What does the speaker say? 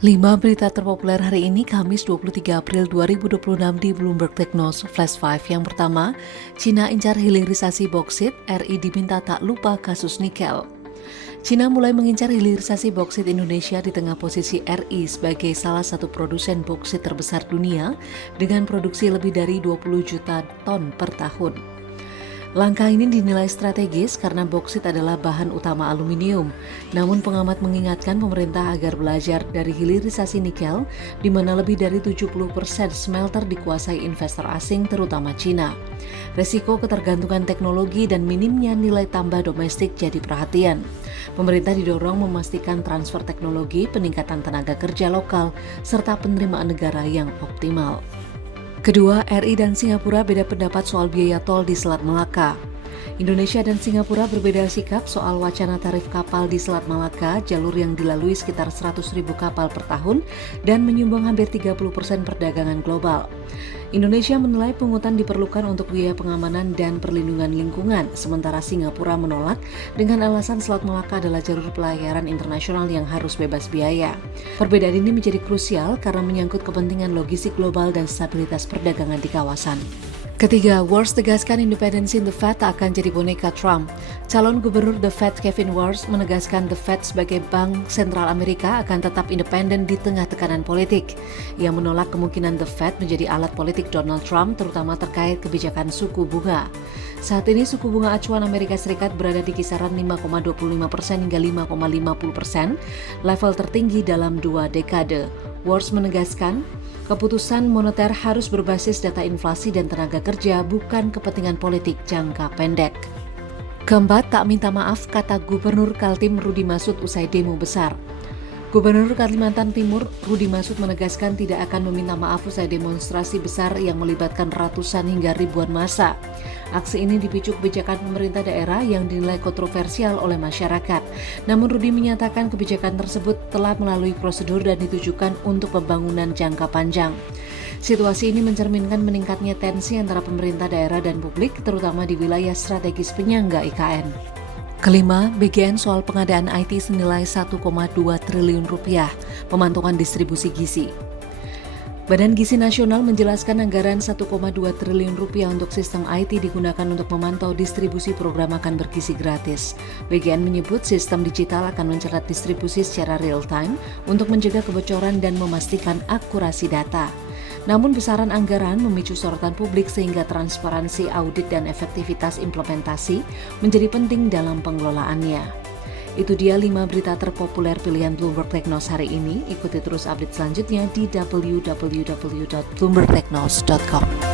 5 berita terpopuler hari ini Kamis 23 April 2026 di Bloomberg Technos Flash 5. Yang pertama, Cina incar hilirisasi boksit, RI diminta tak lupa kasus nikel. Cina mulai mengincar hilirisasi boksit Indonesia di tengah posisi RI sebagai salah satu produsen boksit terbesar dunia dengan produksi lebih dari 20 juta ton per tahun. Langkah ini dinilai strategis karena boksit adalah bahan utama aluminium. Namun pengamat mengingatkan pemerintah agar belajar dari hilirisasi nikel, di mana lebih dari 70% smelter dikuasai investor asing terutama Cina. Resiko ketergantungan teknologi dan minimnya nilai tambah domestik jadi perhatian. Pemerintah didorong memastikan transfer teknologi, peningkatan tenaga kerja lokal, serta penerimaan negara yang optimal. Kedua, RI dan Singapura beda pendapat soal biaya tol di Selat Malaka. Indonesia dan Singapura berbeda sikap soal wacana tarif kapal di Selat Malaka, jalur yang dilalui sekitar 100.000 kapal per tahun dan menyumbang hampir 30% perdagangan global. Indonesia menilai pungutan diperlukan untuk biaya pengamanan dan perlindungan lingkungan, sementara Singapura menolak dengan alasan Selat Malaka adalah jalur pelayaran internasional yang harus bebas biaya. Perbedaan ini menjadi krusial karena menyangkut kepentingan logistik global dan stabilitas perdagangan di kawasan. Ketiga, Wars tegaskan independensi The Fed tak akan jadi boneka Trump. Calon gubernur The Fed Kevin Wars menegaskan The Fed sebagai bank sentral Amerika akan tetap independen di tengah tekanan politik. Ia menolak kemungkinan The Fed menjadi alat politik Donald Trump, terutama terkait kebijakan suku bunga. Saat ini suku bunga acuan Amerika Serikat berada di kisaran 5,25% hingga 5,50%, level tertinggi dalam 2 dekade. Wars menegaskan, keputusan moneter harus berbasis data inflasi dan tenaga kerja, bukan kepentingan politik jangka pendek. Keempat, tak minta maaf, kata Gubernur Kaltim Rudi Masud usai demo besar. Gubernur Kalimantan Timur Rudi Masud menegaskan tidak akan meminta maaf usai demonstrasi besar yang melibatkan ratusan hingga ribuan massa. Aksi ini dipicu kebijakan pemerintah daerah yang dinilai kontroversial oleh masyarakat. Namun Rudi menyatakan kebijakan tersebut telah melalui prosedur dan ditujukan untuk pembangunan jangka panjang. Situasi ini mencerminkan meningkatnya tensi antara pemerintah daerah dan publik, terutama di wilayah strategis penyangga IKN. Kelima, BGN soal pengadaan IT senilai 1,2 triliun rupiah, pemantungan distribusi gizi. Badan Gizi Nasional menjelaskan anggaran 1,2 triliun rupiah untuk sistem IT digunakan untuk memantau distribusi program makan bergizi gratis. BGN menyebut sistem digital akan mencatat distribusi secara real-time untuk mencegah kebocoran dan memastikan akurasi data. Namun besaran anggaran memicu sorotan publik sehingga transparansi audit dan efektivitas implementasi menjadi penting dalam pengelolaannya. Itu dia 5 berita terpopuler pilihan Bloomberg Technos hari ini. Ikuti terus update selanjutnya di www.bloombergtechnos.com.